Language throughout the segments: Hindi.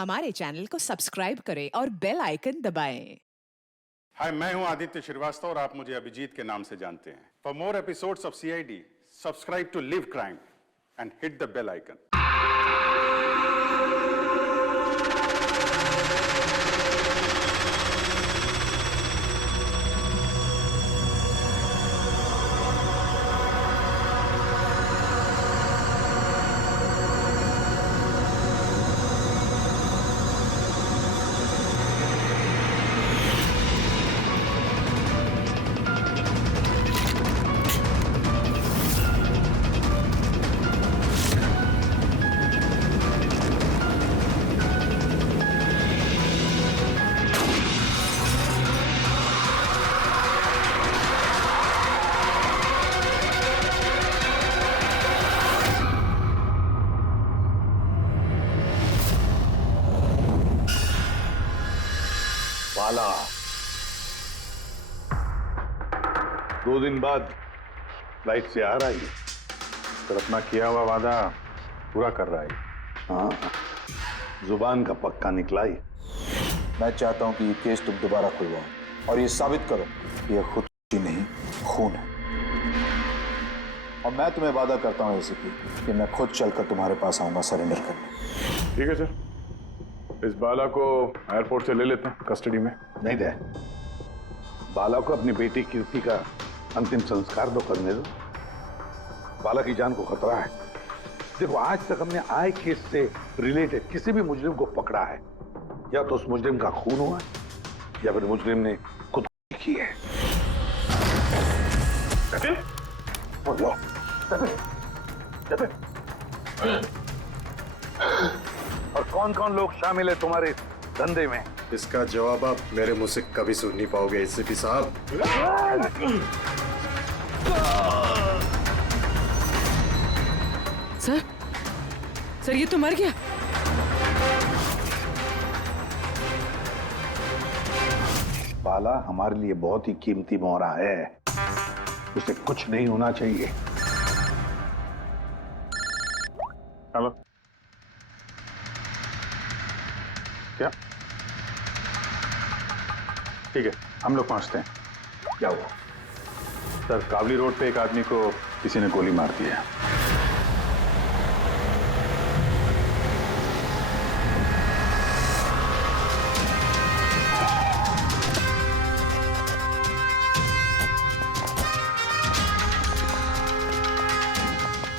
हमारे चैनल को सब्सक्राइब करें और बेल आइकन दबाएं। हाय, मैं हूं आदित्य श्रीवास्तव और आप मुझे अभिजीत के नाम से जानते हैं। For more episodes of CID, subscribe to Liv Crime and hit the bell icon. बाला 2 दिन बाद फ्लाइट से आ रहा है, फिर अपना किया हुआ वादा पूरा कर रहा है। हाँ, जुबान का पक्का निकला ही। मैं चाहता हूं कि ये केस तुम दोबारा खुलवाओ और ये साबित करो कि ये खुदकुशी नहीं, खून है। और मैं तुम्हें वादा करता हूं एसीपी कि मैं खुद चलकर तुम्हारे पास आऊंगा सरेंडर करने। ठीक है सर, इस बाला को एयरपोर्ट से ले लेते हैं कस्टडी में। नहीं दे, बाला को अपनी बेटी कीर्ति का अंतिम संस्कार दो करने दो। बाला की जान को खतरा है। देखो, आज तक हमने आए केस से रिलेटेड किसी भी मुजरिम को पकड़ा है, या तो उस मुजरिम का खून हुआ है या फिर मुजरिम ने खुदकुशी की है। बोलो, और कौन कौन लोग शामिल है तुम्हारे धंधे में? इसका जवाब आप मेरे मुंह से कभी सुन नहीं पाओगे एसीपी साहब। सर ये तो मर गया। बाला हमारे लिए बहुत ही कीमती मोहरा है, उसे कुछ नहीं होना चाहिए। हेलो, क्या? ठीक है, हम लोग पहुंचते हैं। क्या हुआ? सर, कावली रोड पे एक आदमी को किसी ने गोली मार दी है।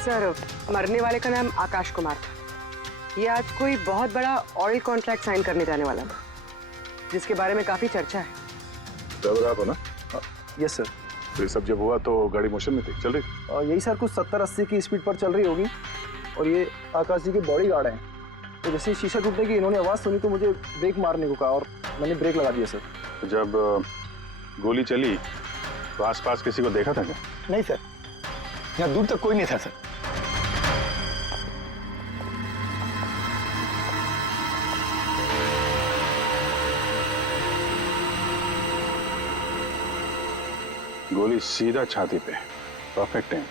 सर, मरने वाले का नाम आकाश कुमार था। ये आज कोई बहुत बड़ा ऑयल कॉन्ट्रैक्ट साइन करने जाने वाला था, जिसके बारे में काफी चर्चा है। ड्राइवर आप हो ना? Yes sir. तो ये सब जब हुआ तो गाड़ी मोशन में थी, चल रही? यही सर कुछ 70-80 की स्पीड पर चल रही होगी। और ये आकाश जी के बॉडी गार्ड हैं। तो जैसे ही शीशा टूटने की इन्होंने आवाज़ सुनी तो मुझे ब्रेक मारने को कहा और मैंने ब्रेक लगा दिया सर। जब गोली चली तो आसपास किसी को देखा था क्या? नहीं सर, यहाँ दूर तक कोई नहीं था सर। गोली सीधा छाती पे, परफेक्ट टाइम।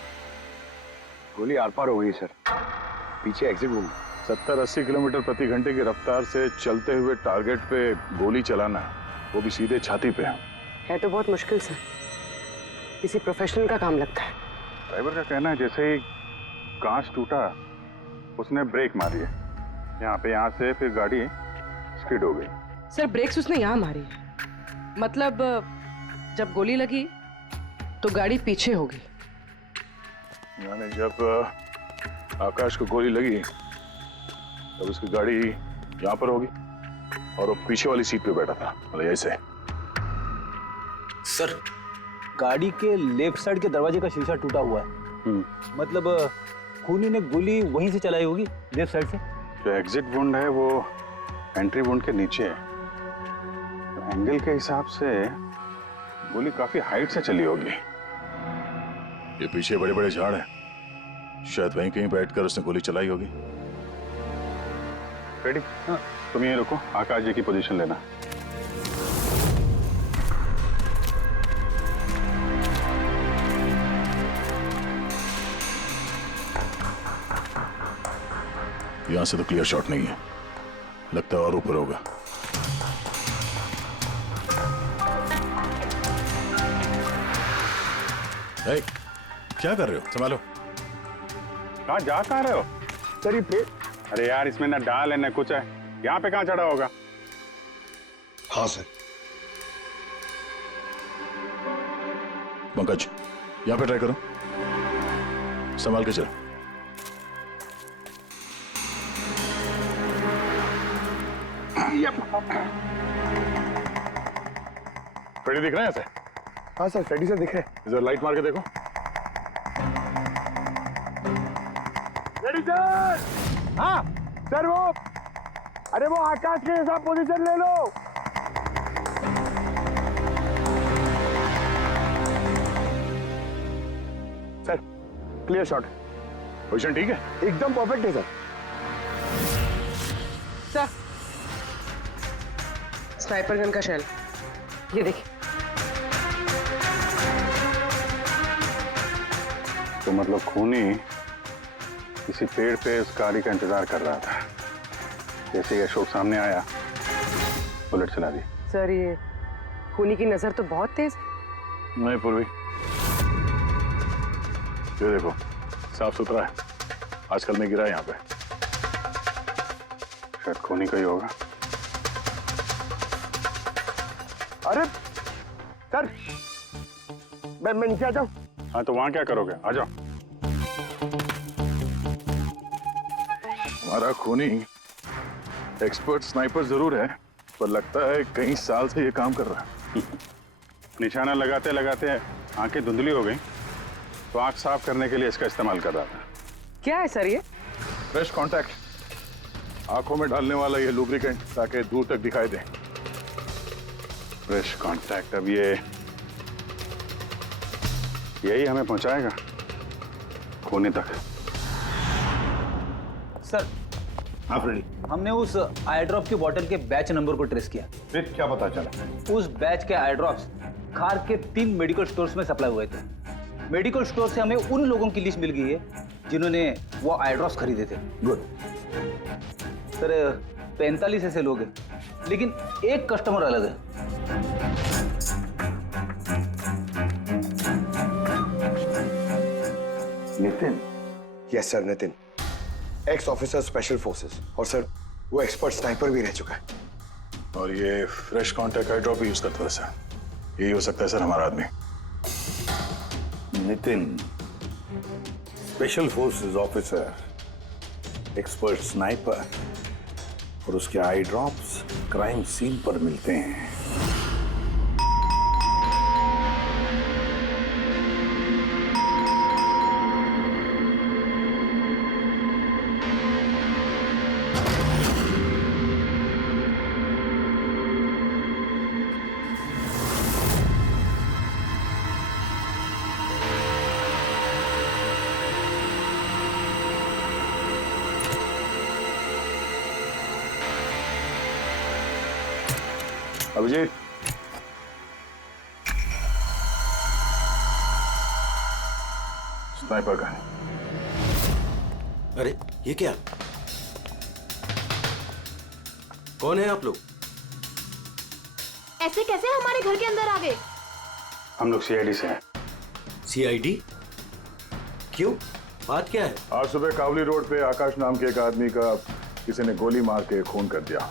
गोली आर पार हो गई सर, पीछे एग्जिट रूम। 70-80 किलोमीटर प्रति घंटे की रफ्तार से चलते हुए टारगेट पे गोली चलाना, वो भी सीधे छाती पे है तो बहुत मुश्किल सर, किसी प्रोफेशनल का काम लगता है। ड्राइवर का कहना है जैसे ही कांच टूटा उसने ब्रेक मारी है यहाँ से, फिर गाड़ी स्किड हो गई। सर, ब्रेक्स उसने यहाँ मारी, मतलब जब गोली लगी तो गाड़ी पीछे हो गई। यानी जब आकाश को गोली लगी तब उसकी गाड़ी यहाँ पर होगी और वो पीछे वाली सीट पे बैठा था, मतलब ऐसे। सर, गाड़ी के लेफ्ट साइड के दरवाजे का शीशा टूटा हुआ है। मतलब खूनी ने गोली वहीं से चलाई होगी, लेफ्ट साइड से। जो एग्जिट वुंड है वो एंट्री वुंड के नीचे है। तो एंगल के हिसाब से गोली काफी हाइट से चली होगी। ये पीछे बड़े बड़े झाड़ हैं, शायद वहीं कहीं बैठकर उसने गोली चलाई होगी। रेडी? हाँ। तुम यहीं रुको, आकाश जी की पोजीशन लेना। यहां से तो क्लियर शॉट नहीं है। लगता है और ऊपर होगा। ए, क्या कर रहे हो? संभालो। कहाँ रहे हो? सर ये पेड़। अरे यार, इसमें ना डाल है ना कुछ है, यहाँ पे कहाँ चढ़ा होगा? हाँ सर। पंकज, यहाँ पे ट्राई करो, संभाल के चलो। फ्रेडी दिख रहे हैं ऐसे? हाँ सर, फ्रेडी सर दिख रहे हैं। इधर लाइट मार के देखो। Freddy sir! हाँ सर, वो आकाश के हिसाब पोजीशन ले लो। Sir clear shot. पोजीशन ठीक है? एकदम परफेक्ट है सर। सर, स्नाइपर गन का शेल, ये देखिए। तो मतलब खूनी किसी पेड़ पे उस गाड़ी का इंतजार कर रहा था। जैसे ही अशोक सामने आया, बुलेट चला दी। सर, ये खूनी की नजर तो बहुत तेज है। नहीं पूर्वी, ये देखो साफ सुथरा है। आजकल में गिरा यहाँ पे, शायद खूनी का ही होगा। अरे सर, मैं नीचे आ जाऊं? हाँ तो वहां क्या करोगे? आ जाओ। हमारा खूनी एक्सपर्ट स्नाइपर जरूर है, पर लगता है कई साल से ये काम कर रहा है। निशाना लगाते लगाते आंखें धुंधली हो गई, तो आंख साफ करने के लिए इसका इस्तेमाल कर रहा था। क्या है सर ये? फ्रेश कांटेक्ट, आंखों में डालने वाला ये लुब्रिकेंट, ताकि दूर तक दिखाई दे। फ्रेश कांटेक्ट, अब यही हमें पहुंचाएगा खूनी तक। सर, हाँ फ्रेडी। हमने उस आई ड्रॉप की बोतल के बैच नंबर को ट्रेस किया। फिर क्या पता चला? उस बैच के आई ड्रॉप्स खार के 3 मेडिकल स्टोर्स में सप्लाई हुए थे। मेडिकल स्टोर से हमें उन लोगों की लिस्ट मिल गई है जिन्होंने वो आई ड्रॉप्स खरीदे थे। गुड। सर, 45 ऐसे लोग हैं, लेकिन एक कस्टमर अलग है। Nitin? Yes sir, Nitin, x officer special forces, और सर वो एक्सपर्ट स्नाइपर भी रह चुका है। और ये फ्रेश कांटेक्ट आई ड्रॉप यूज करता है सर। यही हो सकता है सर हमारा आदमी। Nitin, special forces officer, expert sniper और उसके आई ड्रॉप्स क्राइम सीन पर मिलते हैं। Abhijit, sniper gun. अरे ये क्या? कौन है आप लोग? ऐसे कैसे हमारे घर के अंदर आ गए? हम लोग सीआईडी से हैं। सीआईडी? क्यों? बात क्या है? आज सुबह कावली रोड पे आकाश नाम के एक आदमी का किसी ने गोली मार के खून कर दिया।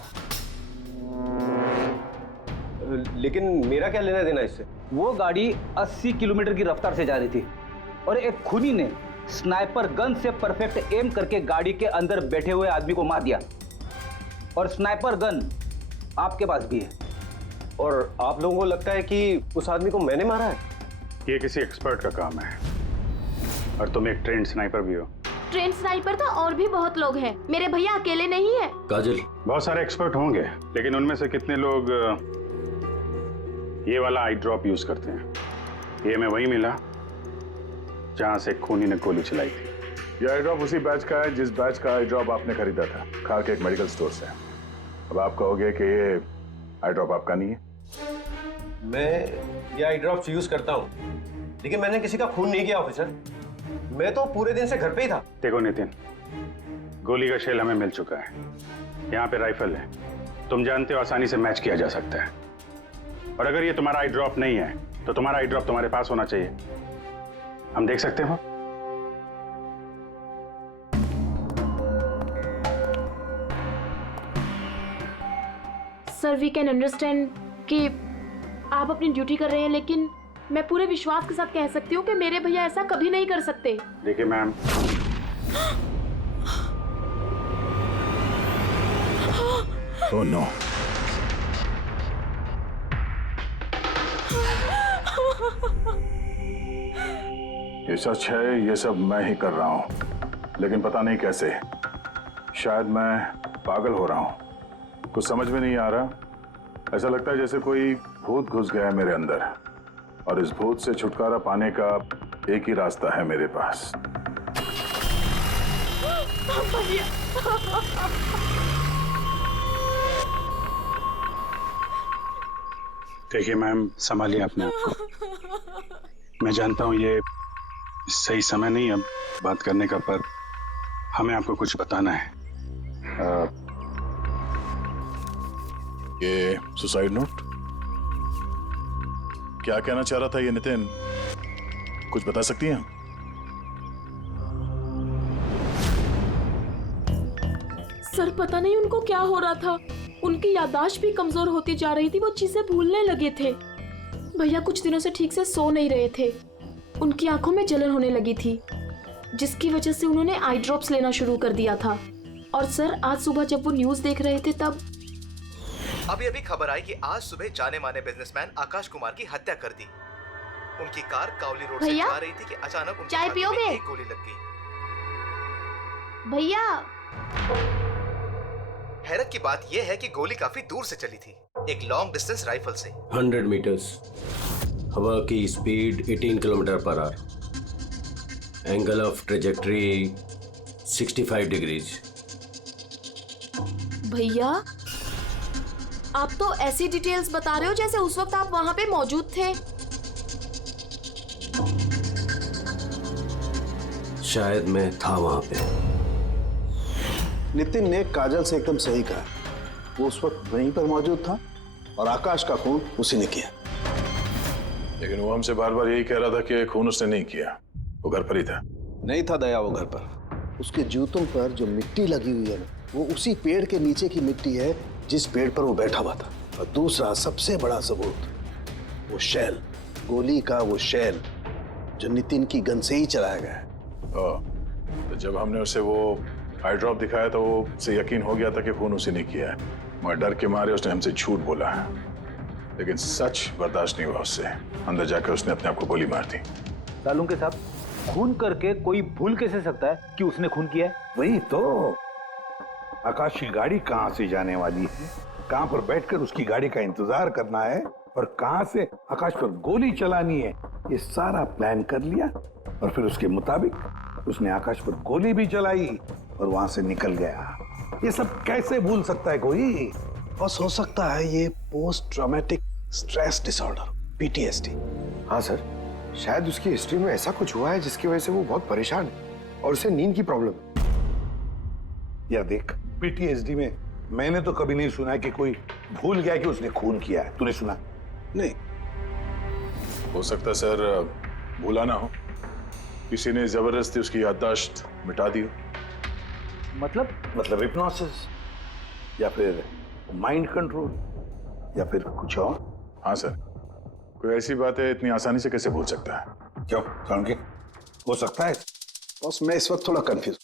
लेकिन मेरा क्या लेना देना इससे? वो गाड़ी 80 किलोमीटर की रफ्तार से जा रही थी और एक खूनी ने स्नाइपर गन से परफेक्ट एम करके गाड़ी के अंदर बैठे हुए आदमी को मार दिया। और स्नाइपर गन आपके पास भी है। और आप लोगों को लगता है कि उस आदमी को मैंने मारा है? ये किसी एक्सपर्ट का काम है, और तुम एक ट्रेंड स्नाइपर भी हो। ट्रेन स्नाइपर तो और भी बहुत लोग हैं, मेरे भैया अकेले नहीं है। काजल, बहुत सारे एक्सपर्ट होंगे, लेकिन उनमें से कितने लोग ये वाला आई ड्रॉप यूज करते हैं? ये मैं वही मिला जहां से खूनी ने गोली चलाई थी। ये आई ड्रॉप उसी बैच का है जिस बैच का आई ड्रॉप आपने खरीदा था खार के एक मेडिकल स्टोर से। अब आप कहोगे कि ये आई ड्रॉप आपका नहीं है। मैं ये आई ड्रॉप्स यूज करता हूँ, लेकिन मैंने किसी का खून नहीं किया ऑफिसर। मैं तो पूरे दिन से घर पे ही था। देखो नितिन, गोली का शेल हमें मिल चुका है, यहाँ पे राइफल है, तुम जानते हो आसानी से मैच किया जा सकता है। और अगर ये तुम्हारा आई ड्रॉप नहीं है तो तुम्हारा आई ड्रॉप तुम्हारे पास होना चाहिए। हम देख सकते हो? सर वी कैन अंडरस्टैंड कि आप अपनी ड्यूटी कर रहे हैं, लेकिन मैं पूरे विश्वास के साथ कह सकती हूँ कि मेरे भैया ऐसा कभी नहीं कर सकते। देखिए मैम, ओह नो, ये सच है, ये सब मैं ही कर रहा हूं, लेकिन पता नहीं कैसे। शायद मैं पागल हो रहा हूं, कुछ समझ में नहीं आ रहा। ऐसा लगता है जैसे कोई भूत घुस गया है मेरे अंदर, और इस भूत से छुटकारा पाने का एक ही रास्ता है मेरे पास। देखिए मैम, संभालिए अपने आप को। मैं जानता हूँ ये सही समय नहीं अब बात करने का, पर हमें आपको कुछ बताना है। ये सुसाइड नोट क्या कहना चाह रहा था ये नितिन, कुछ बता सकती हैं? सर पता नहीं उनको क्या हो रहा था, उनकी याददाश्त भी कमजोर होती जा रही थी, वो चीजें भूलने लगे थे। भैया कुछ दिनों से ठीक से सो नहीं रहे थे, उनकी आंखों में जलन होने लगी थी, जिसकी वजह से उन्होंने आई ड्रॉप्स लेना शुरू कर दिया था। और सर आज सुबह जब वो न्यूज देख रहे थे तब अभी खबर आई कि आज सुबह जाने माने बिजनेसमैन आकाश कुमार की हत्या कर दी। उनकी कार कावली रोड से जा रही थी कि अचानक उनकी चाय पियोगे? एक गोली लग गई। भैया हैरत की बात यह है कि गोली काफी दूर से चली थी, एक लॉन्ग डिस्टेंस राइफल से। 100 मीटर्स, हवा की speed 18 kilometre per hour, angle of trajectory 65 degrees. भैया आप तो ऐसी डिटेल्स बता रहे हो जैसे उस वक्त आप वहां पे मौजूद थे। शायद मैं था वहां पे। नितिन ने काजल से एकदम सही कहा, वो उस वक्त वहीं पर मौजूद था और आकाश का खून उसी ने किया। लेकिन वो हमसे बार बार यही कह रहा था कि खून उसने नहीं किया, वो घर पर ही था। नहीं था दया वो घर पर, उसके जूतों पर जो मिट्टी लगी हुई है ना, वो उसी पेड़ के नीचे की मिट्टी है जिस पेड़ पर वो बैठा हुआ था। और दूसरा सबसे बड़ा सबूत, वो शैल, गोली का वो शैल जो नितिन की गन से ही चलाया गया है। तो जब हमने उसे वो आई ड्रॉप दिखाया तो वो उसे यकीन हो गया था कि खून उसी ने किया है, मगर डर के मारे उसने हमसे झूठ बोला है। लेकिन सच बर्दाश्त नहीं हुआ उससे, अंदर जाकर उसने अपने आप को गोली मार दी। सालुंके साहब, खून करके कोई भूल कैसे सकता है कि उसने खून किया है? वही तो, आकाश की गाड़ी कहाँ से जाने वाली है, कहाँ पर बैठकर उसकी गाड़ी का इंतजार करना है और कहाँ से आकाश पर गोली चलानी है, ये सारा प्लान कर लिया। और फिर उसके मुताबिक उसने आकाश पर गोली भी चलाई और वहां से निकल गया। ये सब कैसे भूल सकता है कोई? बस हो सकता है ये post traumatic stress disorder, PTSD। हाँ सर, शायद उसकी हिस्ट्री में ऐसा कुछ हुआ है जिसकी वजह से वो बहुत परेशान है और उसे नींद की प्रॉब्लम है। या देख, PTSD में मैंने तो कभी नहीं सुना कि कोई भूल गया कि उसने खून किया है। तूने सुना? नहीं। हो सकता सर भूला ना हो, किसी ने जबरदस्ती उसकी याददाश्त मिटा दी हो। मतलब हिप्नोसिस या फिर माइंड कंट्रोल या फिर कुछ और। हाँ सर, कोई ऐसी बात है इतनी आसानी से कैसे भूल सकता है? क्यों सालुंके, हो सकता है? बस मैं इस वक्त थोड़ा कंफ्यूज।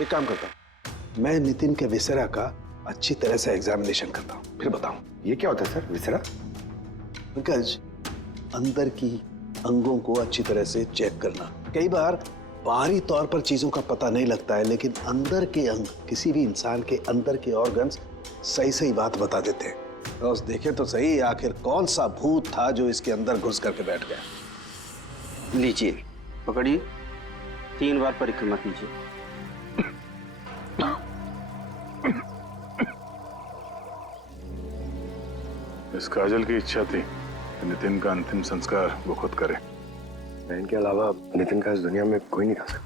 एक काम करता हूँ, मैं नितिन के विसेरा का अच्छी तरह से एग्जामिनेशन करता हूँ, फिर बताऊँ। ये क्या होता है सर, विसेरा? पंकज, अंदर की अंगों को अच्छी तरह से चेक करना। कई बार बाहरी तौर पर चीजों का पता नहीं लगता है, लेकिन अंदर के अंग, किसी भी इंसान के अंदर के ऑर्गन्स सही सही बात बता देते हैं। बस देखे तो सही, आखिर कौन सा भूत था जो इसके अंदर घुस करके बैठ गया। लीजिए, पकड़िए, 3 बार परिक्रमा कीजिए। इस काजल की इच्छा थी कि नितिन का अंतिम संस्कार वो खुद करे। बहन के अलावा नितिन का इस दुनिया में कोई नहीं था सर।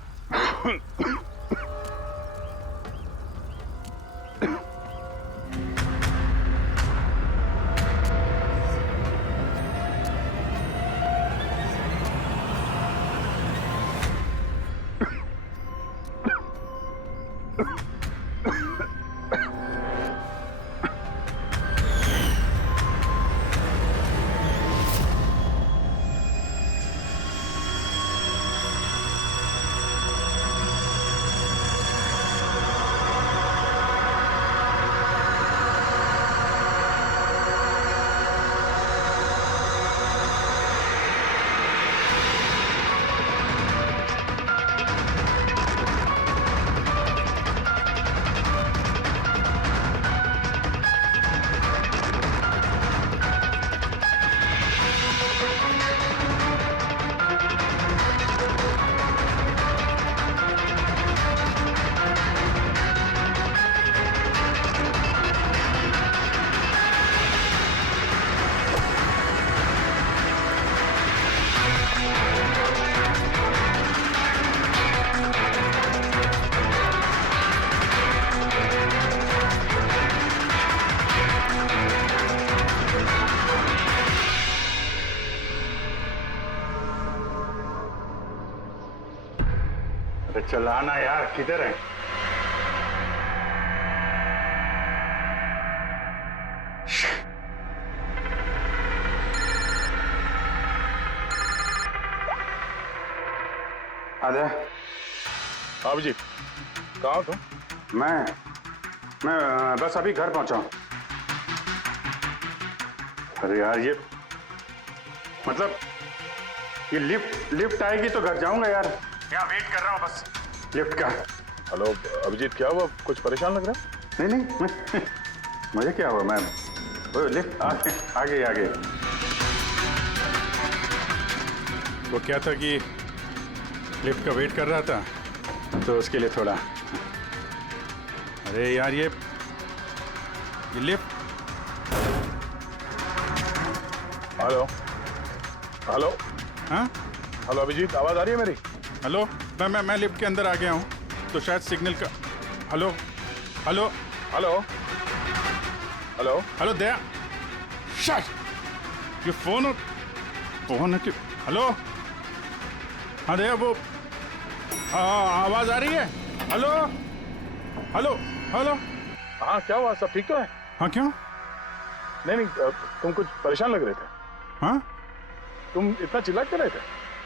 चलाना यार, किधर है? आजा। अभिजीत, कहाँ हो तुम? मैं बस अभी घर पहुंचा हूं। अरे यार, ये मतलब ये लिफ्ट आएगी तो घर जाऊंगा यार। यहाँ वेट कर रहा हूँ बस लिफ्ट का। हेलो अभिजीत, क्या हुआ? कुछ परेशान लग रहा है? नहीं मुझे क्या हुआ, मैं वो लिफ्ट आगे। वो क्या था कि लिफ्ट का वेट कर रहा था तो उसके लिए थोड़ा। अरे यार, ये लिफ्ट। Hello hello. हाँ हेलो अभिजीत, आवाज आ रही है मेरी? हेलो, मैं लिफ्ट के अंदर आ गया हूँ तो शायद सिग्नल का। Hello hello hello hello hello Daya, शट ये फोन है कि। हेलो हाँ दया, वो आवाज आ रही है? Hello hello hello. हाँ, क्या हुआ? सब ठीक तो है? हाँ क्यों? नहीं, तुम कुछ परेशान लग रहे थे। हाँ, तुम इतना चिल्ला क्यों रहे थे?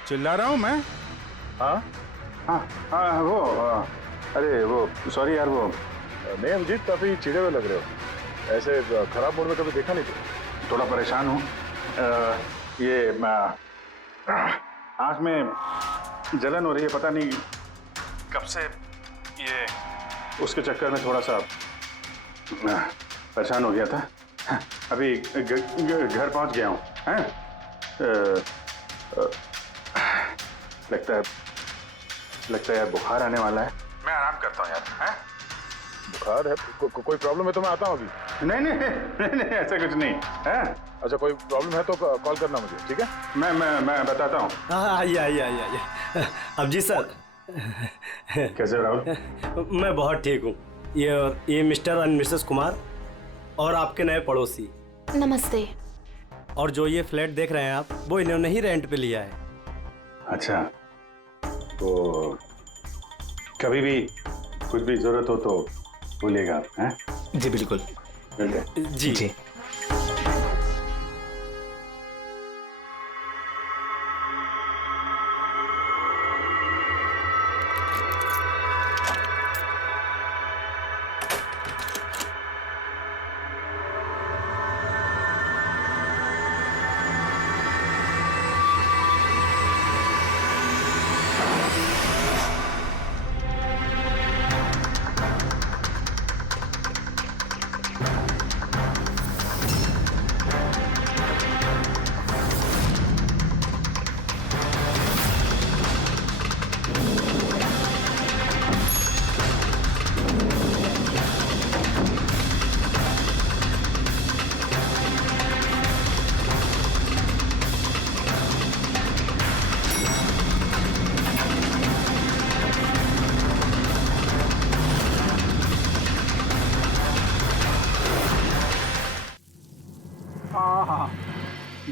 चिल्ला रहा हूँ मैं? हाँ वो अरे वो सॉरी यार, वो नहीं अभिजीत, काफी चिड़े हुए लग रहे हो। ऐसे खराब मूड में कभी देखा नहीं था। थोड़ा परेशान हूँ। ये आँख में जलन हो रही है, पता नहीं कब से। ये उसके चक्कर में थोड़ा सा परेशान हो गया था। अभी घर पहुंच गया हूँ। लगता है यार बुखार आने वाला है। मैं आराम करता हूँ यार। बुखार है? कोई प्रॉब्लम है तो मैं आता हूँ अभी। नहीं ऐसा कुछ नहीं है। अच्छा, कोई प्रॉब्लम है तो कॉल करना मुझे, ठीक है? मैं बताता हूँ। हाँ, आइए। अभिजीत सर, कैसे राहुल? मैं बहुत ठीक हूँ। ये मिस्टर एंड मिसेस कुमार और आपके नए पड़ोसी। नमस्ते। और जो ये फ्लैट देख रहे हैं आप, वो इन्होंने ही रेंट पे लिया है। अच्छा, तो कभी भी कुछ भी जरूरत हो तो बोलिएगा आप। हैं? जी बिल्कुल। जी।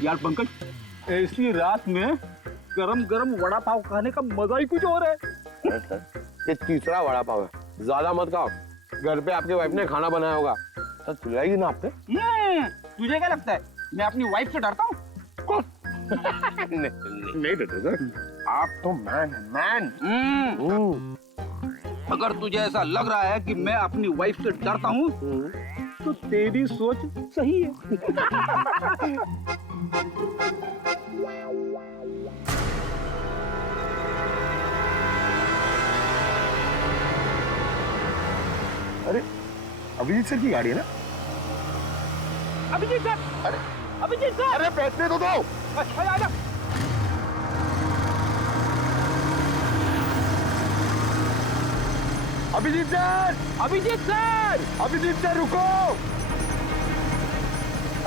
यार पंकज, ऐसी रात में गरम गरम वड़ा पाव खाने का मजा ही कुछ और है। ये तीसरा वड़ा पाव है, ज्यादा मत खाओ। घर पे आपकी वाइफ ने खाना बनाया होगा तो चिल्लाएगी ना आप पे। तुझे क्या लगता है मैं अपनी वाइफ से डरता हूँ? नहीं डरता। आप तो मैन। अगर तुझे ऐसा लग रहा है कि मैं अपनी वाइफ से डरता हूँ तो तेरी सोच सही है। अरे अभिजीत सर की गाड़ी है ना? अभिजीत सर, अभिजीत सर, अरे बैठने तो दो। आजा। अभिजीत सर रुको।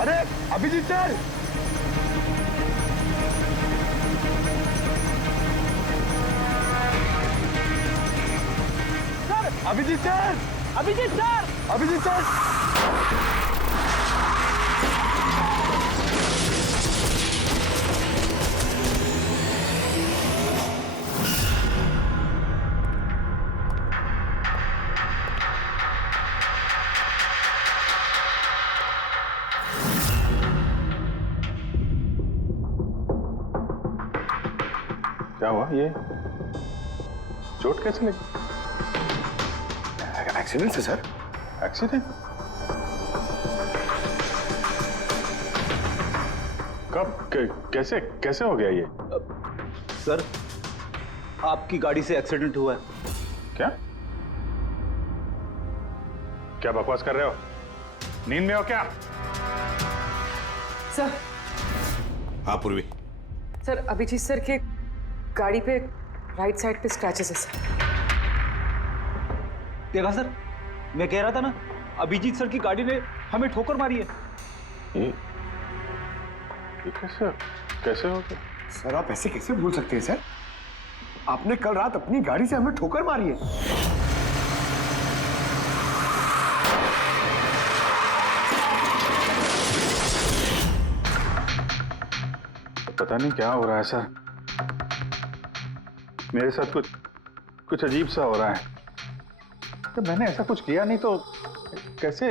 अरे अभिजीत सर, अभिजीत सर। क्या हुआ? ये चोट कैसे लगी? एक्सीडेंट है सर। एक्सीडेंट? कब? कैसे कैसे हो गया ये? सर, आपकी गाड़ी से एक्सीडेंट हुआ है। क्या क्या बकवास कर रहे हो? नींद में हो क्या? सर। हाँ पूर्वी। सर, अभिजीत सर के गाड़ी पे राइट साइड पे स्क्रैचेस है सर। देखा सर, मैं कह रहा था ना, अभिजीत सर की गाड़ी ने हमें ठोकर मारी है। ये कैसे कैसे हो गया? सर आप ऐसे कैसे भूल सकते हैं सर? आपने कल रात अपनी गाड़ी से हमें ठोकर मारी है। पता नहीं क्या हो रहा है सर, मेरे साथ कुछ अजीब सा हो रहा है। तो मैंने ऐसा कुछ किया नहीं तो कैसे?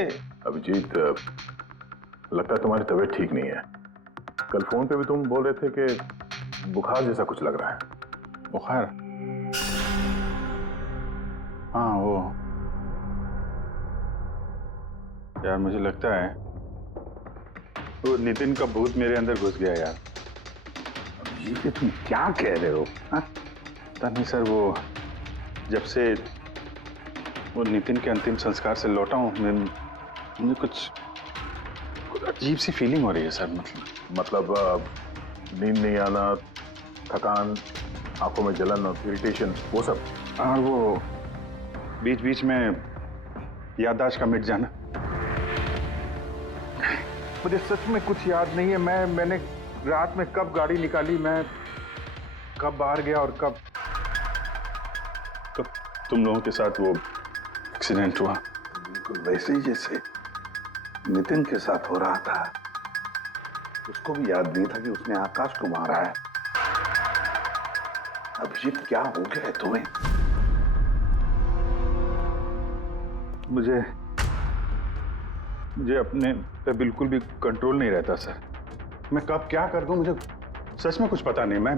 अभिजीत, लगता है तुम्हारी तबीयत ठीक नहीं है। कल फोन पे भी तुम बोल रहे थे कि बुखार जैसा कुछ लग रहा है। बुखार? हाँ वो यार, मुझे लगता है वो नितिन का भूत मेरे अंदर घुस गया यार। ये तुम क्या कह रहे हो? पता नहीं सर, वो जब से वो नितिन के अंतिम संस्कार से लौटा हूँ, मुझे कुछ अजीब सी फीलिंग हो रही है सर। मतलब नींद नहीं आना, थकान, आंखों में जलन और इरिटेशन, वो सब? और वो बीच बीच में याददाश्त का मिट जाना। मुझे सच में कुछ याद नहीं है। मैंने रात में कब गाड़ी निकाली, मैं कब बाहर गया और कब तुम लोगों के साथ वो एक्सीडेंट हुआ। बिल्कुल वैसे ही जैसे नितिन के साथ हो रहा था। उसको भी याद नहीं था कि उसने आकाश को मारा है। अभिजीत, क्या हो गया है तुम्हें? मुझे अपने पे बिल्कुल भी कंट्रोल नहीं रहता सर। मैं कब क्या कर दूं, मुझे सच में कुछ पता नहीं। मैं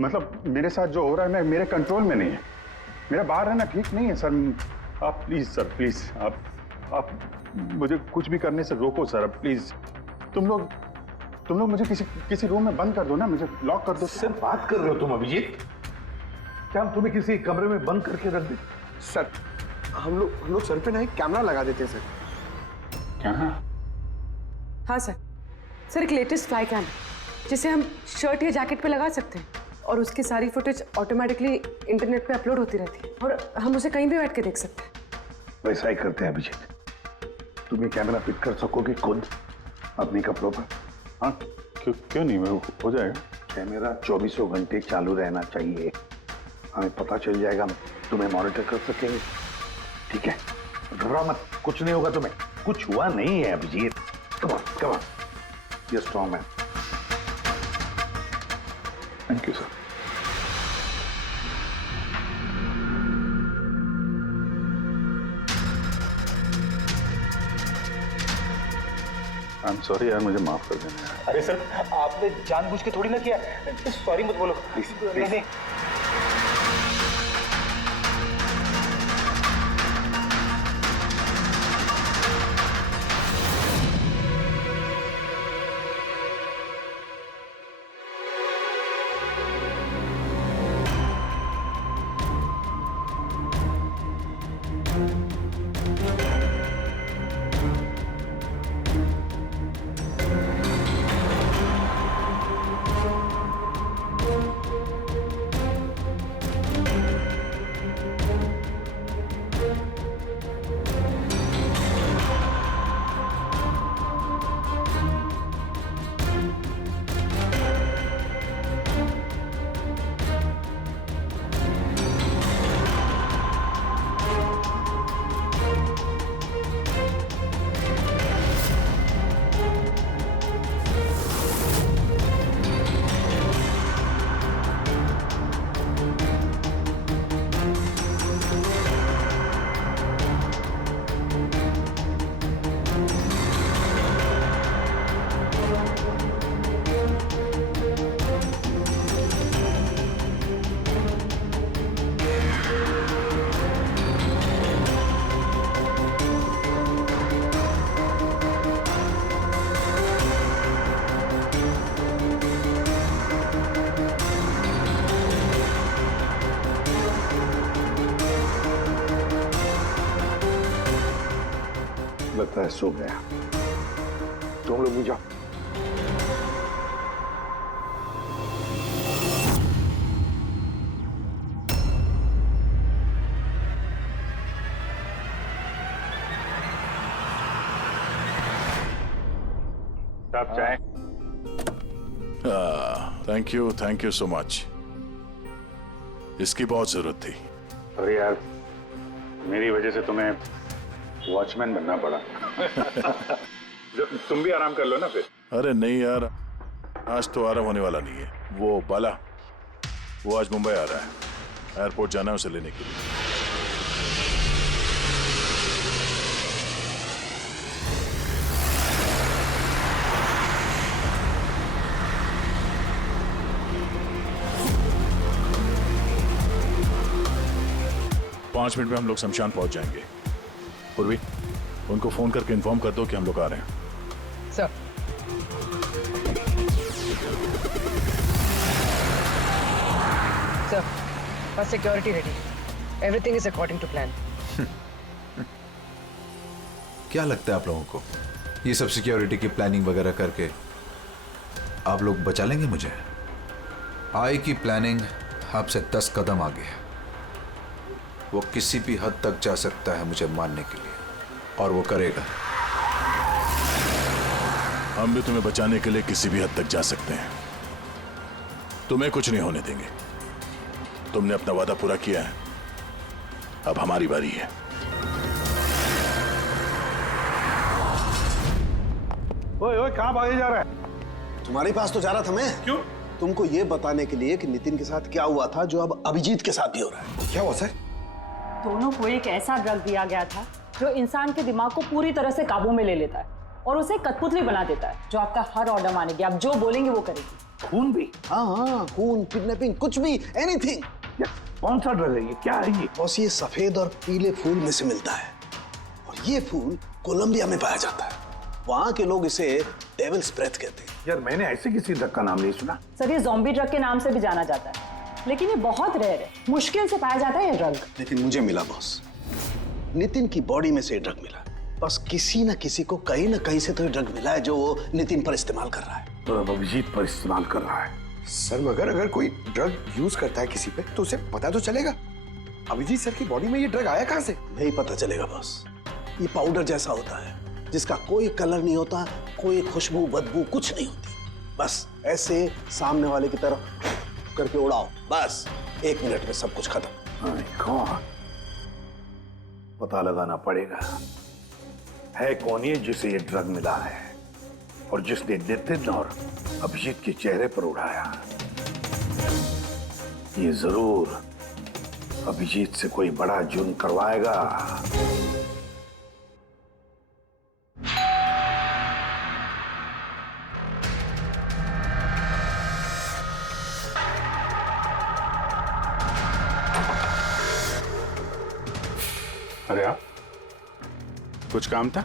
मतलब मेरे साथ जो हो रहा है मेरे कंट्रोल में नहीं है। मेरा बाहर रहना ठीक नहीं है सर। आप प्लीज सर, प्लीज आप मुझे कुछ भी करने से रोको सर, प्लीज। तुम लोग मुझे किसी रूम में बंद कर दो ना, मुझे लॉक कर दो। सर बात कर रहे हो तुम अभिजीत? क्या हम तुम्हें किसी कमरे में बंद करके रख दें? सर हम लोग सर पे ना एक कैमरा लगा देते हैं सर। क्या? हाँ सर। सर, एक लेटेस्ट फ्लाई कैम जिसे हम शर्ट या जैकेट पे लगा सकते हैं और उसकी सारी फुटेज ऑटोमेटिकली इंटरनेट पे अपलोड होती रहती है और हम उसे कहीं भी बैठ के देख सकते हैं। वैसा ही करते हैं अभिजीत। तुम ये कैमरा फिट कर सकोगे खुद अपने कपड़ों पर? हाँ, क्यों नहीं, हो जाएगा। कैमरा 24 घंटे चालू रहना चाहिए। हमें पता चल जाएगा, तुम्हें मॉनिटर कर सकेंगे। ठीक है, घबराओ मत, कुछ नहीं होगा तुम्हें। कुछ हुआ नहीं है अभिजीत। कम ऑन, ये strong man. Thank you sir. I am sorry यार, मुझे माफ कर देना यार। अरे सर, आपने जानबूझ के थोड़ी ना किया। सॉरी मत बोलो। नहीं। सो गया। तुम लोग भी जाओ। साहब चाय। Thank you so much. इसकी बहुत जरूरत थी। अरे यार, मेरी वजह से तुम्हें वॉचमैन बनना पड़ा। तुम भी आराम कर लो ना फिर। अरे नहीं यार, आज तो आराम होने वाला नहीं है। वो बाला, वो आज मुंबई आ रहा है, एयरपोर्ट जाना है उसे लेने के लिए। पांच मिनट में हम लोग शमशान पहुंच जाएंगे। पूर्वी, उनको फोन करके इन्फॉर्म कर दो कि हम लोग आ रहे हैं। सर, बस security ready, everything is according to plan. क्या लगता है आप लोगों को, ये सब सिक्योरिटी की प्लानिंग वगैरह करके आप लोग बचा लेंगे मुझे? आई की प्लानिंग आपसे 10 कदम आगे है। वो किसी भी हद तक जा सकता है मुझे मारने के लिए, और वो करेगा। हम भी तुम्हें बचाने के लिए किसी भी हद तक जा सकते हैं। तुम्हें कुछ नहीं होने देंगे। तुमने अपना वादा पूरा किया है, अब हमारी बारी है। ओए ओए, कहां भागे जा रहा है? तुम्हारे पास तो जा रहा था मैं। क्यों? तुमको ये बताने के लिए कि नितिन के साथ क्या हुआ था, जो अब अभिजीत के साथ भी हो रहा है। क्या हुआ सर? दोनों को एक ऐसा ड्रग दिया गया था जो इंसान के दिमाग को पूरी तरह से काबू में ले लेता है और उसे कठपुतली बना देता है, जो आपका हर ऑर्डर मानेगी। आप जो बोलेंगे वो करेगी। खून भी? हाँ, खून, किडनैपिंग, कुछ भी, एनीथिंग। कौन सा ड्रग है ये? क्या है ये? बॉस, ये सफेद और पीले फूल में से मिलता है, और ये फूल कोलंबिया में पाया जाता है। वहां के लोग इसे डेविल्स ब्रेथ कहते हैं। यार, मैंने ऐसे किसी ड्रग का नाम नहीं सुना। सर, ये ज़ॉम्बी ड्रग के नाम से भी जाना जाता है, लेकिन ये बहुत रेयर है, मुश्किल से पाया जाता है ये ड्रग। लेकिन मुझे मिला बॉस, नितिन की बॉडी में से ड्रग मिला। बस किसी न किसी को कहीं ना कहीं से तो ये ड्रग मिला है, जो वो नितिन पर इस्तेमाल कर रहा है। तो अब अभिजीत पर इस्तेमाल कर रहा है। सर, मगर अगर कोई ड्रग यूज करता है किसी पे तो उसे पता तो चलेगा। अभिजीत सर की बॉडी में ये ड्रग आया कहां से? नहीं पता चलेगा बॉस। ये पाउडर जैसा होता है, जिसका कोई कलर नहीं होता, कोई खुशबू बदबू कुछ नहीं होती। बस ऐसे सामने वाले की तरफ करके उड़ाओ, बस 1 मिनट में सब कुछ खत्म। कौन? पता लगाना पड़ेगा है कौन ये जिसे ये ड्रग मिला है, और जिसने नितिन और अभिजीत के चेहरे पर उड़ाया। ये जरूर अभिजीत से कोई बड़ा जुर्म करवाएगा। अरे आप, कुछ काम था?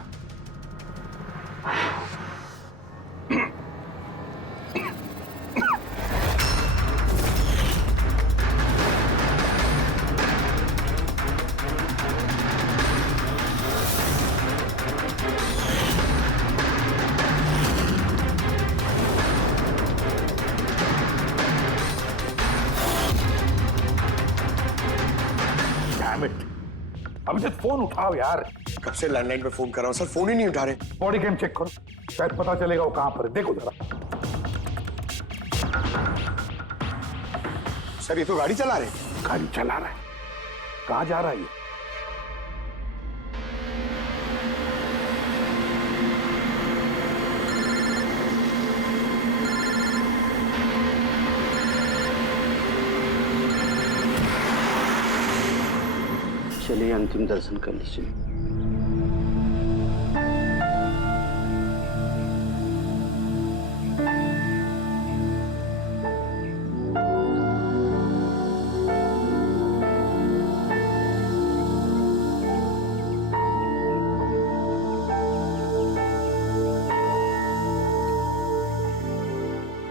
अभिजीत, फोन उठाओ यार। कब से लैंडलाइन पे फोन कर रहा हूँ सर, फोन ही नहीं उठा रहे। बॉडी कैम चेक करो, शायद पता चलेगा वो कहां पर है। देखो जरा। सर, ये तो गाड़ी चला रहे। गाड़ी चला रहा है? कहां जा रहा है ये? चलिए अंतिम दर्शन कर लीजिए।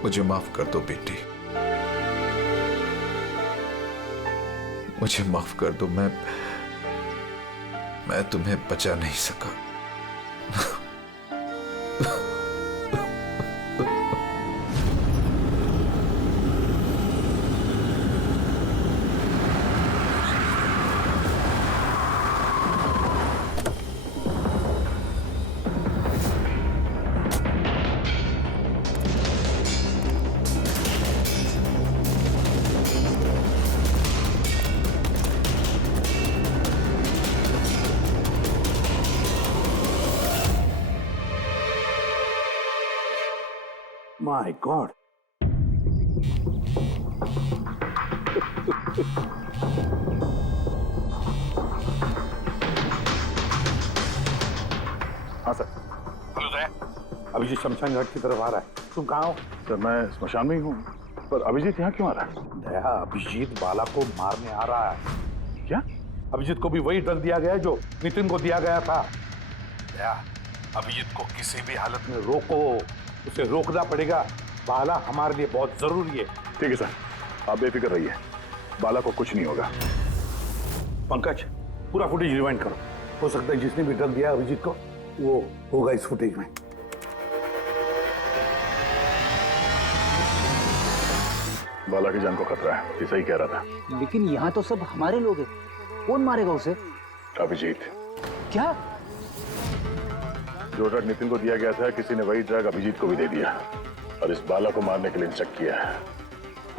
मुझे माफ कर दो बेटी, मुझे माफ कर दो। मैं तुम्हें बचा नहीं सका। My God. हाँ सर। अभिजीत शमशान घाट की तरफ आ रहा है। तुम कहाँ हो? सर मैं स्मशान में ही हूँ, पर अभिजीत यहाँ क्यों आ रहा है? दया, अभिजीत बाला को मारने आ रहा है। क्या? अभिजीत को भी वही ड्रग दिया गया है जो नितिन को दिया गया था। दया, अभिजीत को किसी भी हालत में रोको, उसे रोकना पड़ेगा। बाला हमारे लिए बहुत जरूरी है। ठीक है सर, आप बेफिक्र रहिए, बाला को कुछ नहीं होगा। पंकज, पूरा फुटेज रिवाइंड करो। हो सकता है जिसने भी ड्रग दिया अभिजीत को वो होगा इस फुटेज में। बाला की जान को खतरा है, ये सही कह रहा था। लेकिन यहाँ तो सब हमारे लोग हैं, कौन मारेगा उसे? अभिजीत। क्या? जो ड्रग नितिन को दिया गया था, किसी ने वही ड्रग अभिजीत को भी दे दिया और इस बाला को मारने के लिए इंस्ट्रक्ट किया है।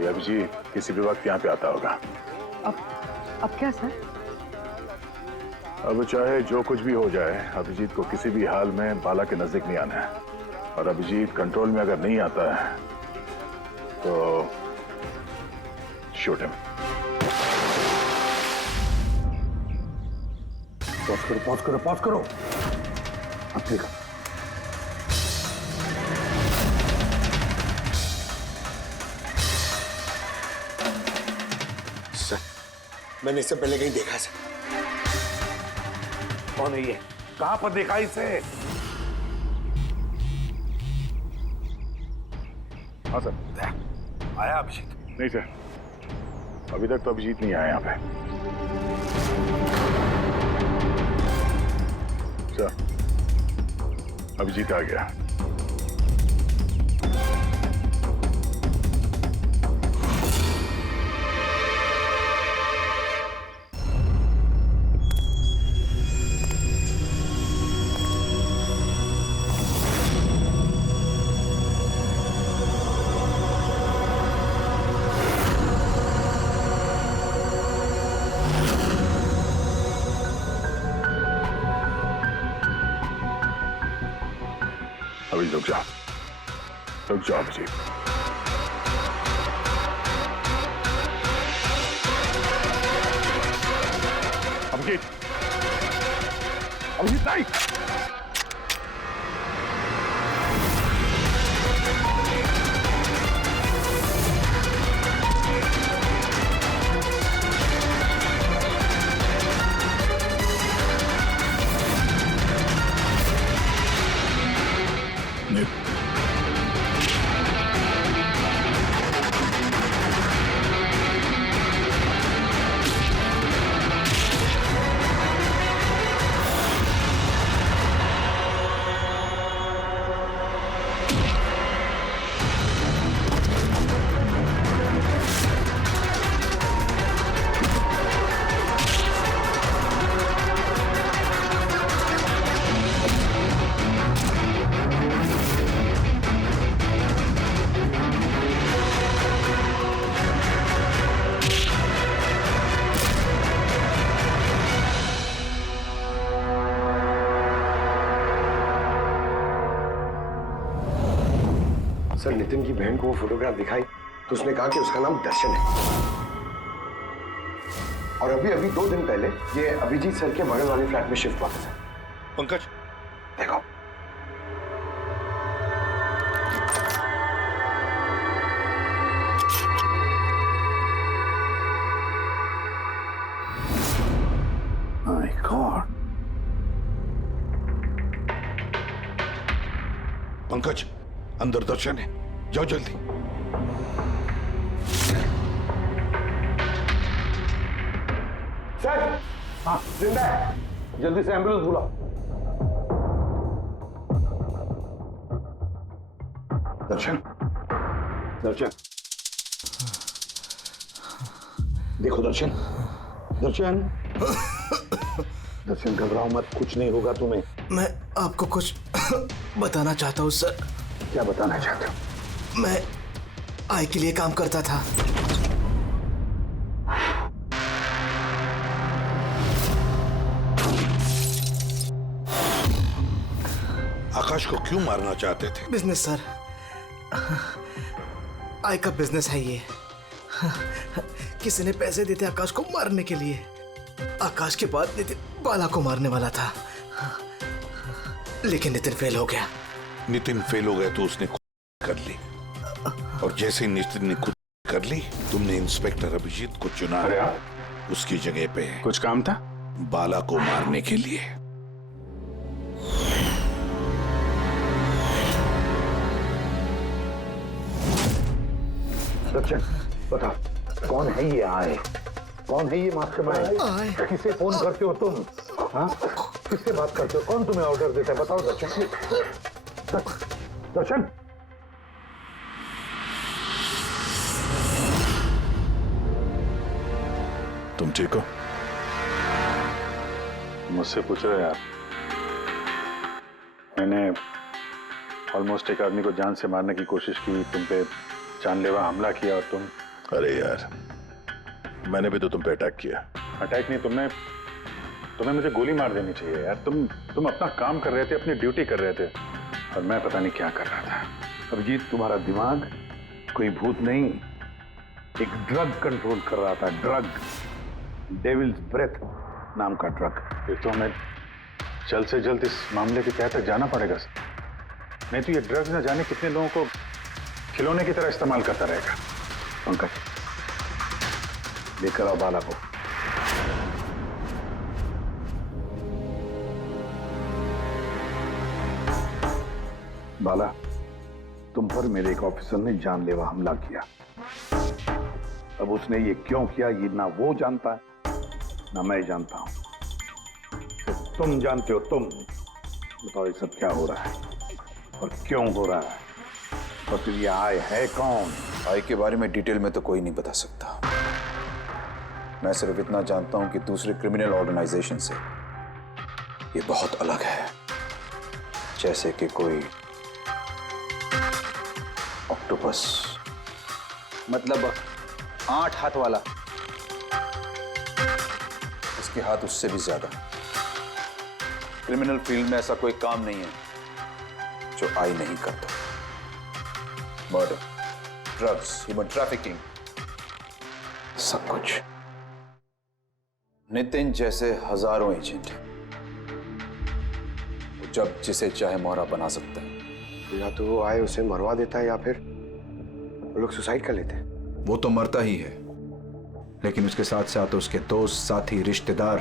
ये अभिजीत किसी भी वक्त यहाँ पे आता होगा। अब क्या सर? अब चाहे जो कुछ भी हो जाए, अभिजीत को किसी भी हाल में बाला के नजदीक नहीं आना है। और अभिजीत कंट्रोल में अगर नहीं आता है तो शूट हिम। पॉज करो, पॉज करो, पॉज करो। अब देखो, सर मैंने इससे पहले कहीं देखा सर। कौन है ये? कहां पर देखा इसे? हाँ सर। आया अभिजीत? नहीं सर, अभी तक तो अभिजीत नहीं आया यहाँ पे। सर, अभिजीत आ गया। अभी रुक जाओ अभिजीत। अभिजीत, अभिजीत नहीं। सर नितिन की बहन को वो फोटोग्राफ दिखाई तो उसने कहा कि उसका नाम दर्शन है। और अभी अभी 2 दिन पहले ये अभिजीत सर के बगल वाले फ्लैट में शिफ्ट हुआ था सर। पंकज देखो, माय गॉड। पंकज, अंदर दर्शन है, जाओ जल्दी। सर, हाँ जिंदा है, जल्दी से एम्बुलेंस बुलाओ। दर्शन, दर्शन, देखो दर्शन, दर्शन, दर्शन घबराओ मत, कुछ नहीं होगा तुम्हें। मैं आपको कुछ बताना चाहता हूँ सर। क्या बताना चाहते हो? मैं आई के लिए काम करता था। आकाश को क्यों मारना चाहते थे? बिजनेस सर, आई का बिजनेस है ये। किसी ने पैसे देते आकाश को मारने के लिए। आकाश के बाद नितिन बाला को मारने वाला था, लेकिन नितिन फेल हो गया। नितिन फेल हो गया तो उसने खुद कर ली, और जैसे ही नितिन ने खुद कर ली, तुमने इंस्पेक्टर अभिजीत को चुना उसकी जगह पे। कुछ काम था बाला को मारने के लिए। सचिन बता, कौन है ये आए? कौन है ये मास्टरमाइंड? किसे फोन करते हो तुम? हाँ, किससे बात करते हो? कौन तुम्हें ऑर्डर देता है? बताओ दर्शन। दर्शन, तुम ठीक हो? मुझसे पूछ रहे आप? मैंने ऑलमोस्ट एक आदमी को जान से मारने की कोशिश की, तुम पे जानलेवा हमला किया, और तुम। अरे यार, मैंने भी तो तुम पे अटैक किया। अटैक नहीं, तुम्हें मुझे गोली मार देनी चाहिए यार। तुम अपना काम कर रहे थे, अपनी ड्यूटी कर रहे थे, और मैं पता नहीं क्या कर रहा था। अभिजीत, तुम्हारा दिमाग कोई भूत नहीं, एक ड्रग कंट्रोल कर रहा था। ड्रग, डेविल्स ब्रेथ नाम का ड्रग। फिर तो हमें जल्द से जल्द इस मामले के तहत जाना पड़ेगा। नहीं तो ये ड्रग्स न जाने कितने लोगों को खिलौने की तरह इस्तेमाल करता रहेगा। पंकज, लेकर आओ बाला को। बाला, तुम पर मेरे एक ऑफिसर ने जानलेवा हमला किया। अब उसने ये क्यों किया, ये ना वो जानता है ना मैं जानता हूं, सिर्फ तुम जानते हो। तुम बताओ ये सब क्या हो रहा है और क्यों हो रहा है, और फिर ये आय है कौन? आई के बारे में डिटेल में तो कोई नहीं बता सकता। मैं सिर्फ इतना जानता हूं कि दूसरे क्रिमिनल ऑर्गेनाइजेशन से ये बहुत अलग है, जैसे कि कोई ऑक्टोपस। मतलब 8 हाथ वाला? इसके हाथ उससे भी ज्यादा। क्रिमिनल फील्ड में ऐसा कोई काम नहीं है जो आई नहीं करता। मर्डर, ड्रग्स, ह्यूमन ट्रैफिकिंग, सब कुछ। नितिन जैसे हजारों एजेंट हैं, वो जब जिसे चाहे मोहरा बना सकता है। या तो वो आए उसे मरवा देता है, या फिर वो लोग सुसाइड कर लेते हैं। वो तो मरता ही है, लेकिन उसके साथ साथ उसके दोस्त, साथी, रिश्तेदार,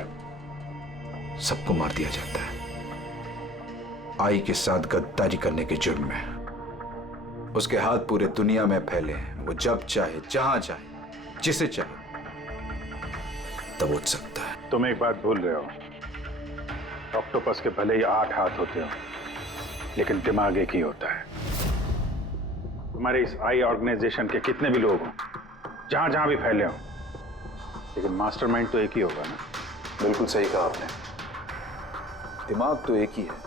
सबको मार दिया जाता है आई के साथ गद्दारी करने के जुर्म में। उसके हाथ पूरे दुनिया में फैले हैं। वो जब चाहे, जहां चाहे, जिसे चाहे दबोच सकता है। तुम एक बात भूल रहे हो, ऑक्टोपस के भले ही 8 हाथ होते हो, लेकिन दिमाग एक ही होता है। तुम्हारे इस आई ऑर्गेनाइजेशन के कितने भी लोग हों, जहां जहां भी फैले हों, लेकिन मास्टरमाइंड तो एक ही होगा ना। बिल्कुल सही कहा आपने। दिमाग तो एक ही है,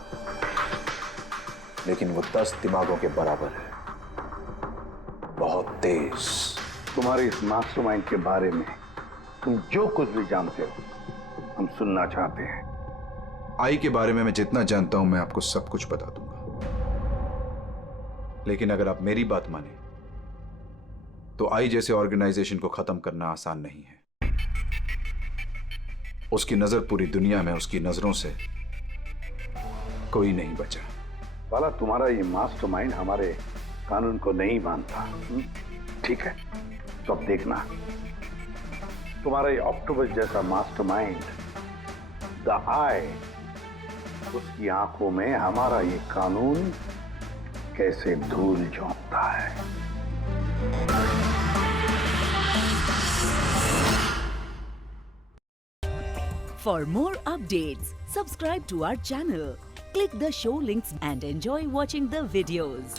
लेकिन वो 10 दिमागों के बराबर है, बहुत तेज। तुम्हारे इस मास्टरमाइंड के बारे में तुम जो कुछ भी जानते हो हम सुनना चाहते हैं। आई के बारे में मैं जितना जानता हूं मैं आपको सब कुछ बता दूंगा, लेकिन अगर आप मेरी बात माने तो आई जैसे ऑर्गेनाइजेशन को खत्म करना आसान नहीं है। उसकी नजर पूरी दुनिया में, उसकी नजरों से कोई नहीं बचा। बाला, तुम्हारा ये मास्टरमाइंड हमारे कानून को नहीं मानता, ठीक है? तो अब देखना, तुम्हारा ये ऑक्टोपस जैसा मास्टरमाइंड, द आई, उसकी आंखों में हमारा ये कानून कैसे धूल झोंकता है। For more updates, subscribe to our channel, click the show links and enjoy watching the videos.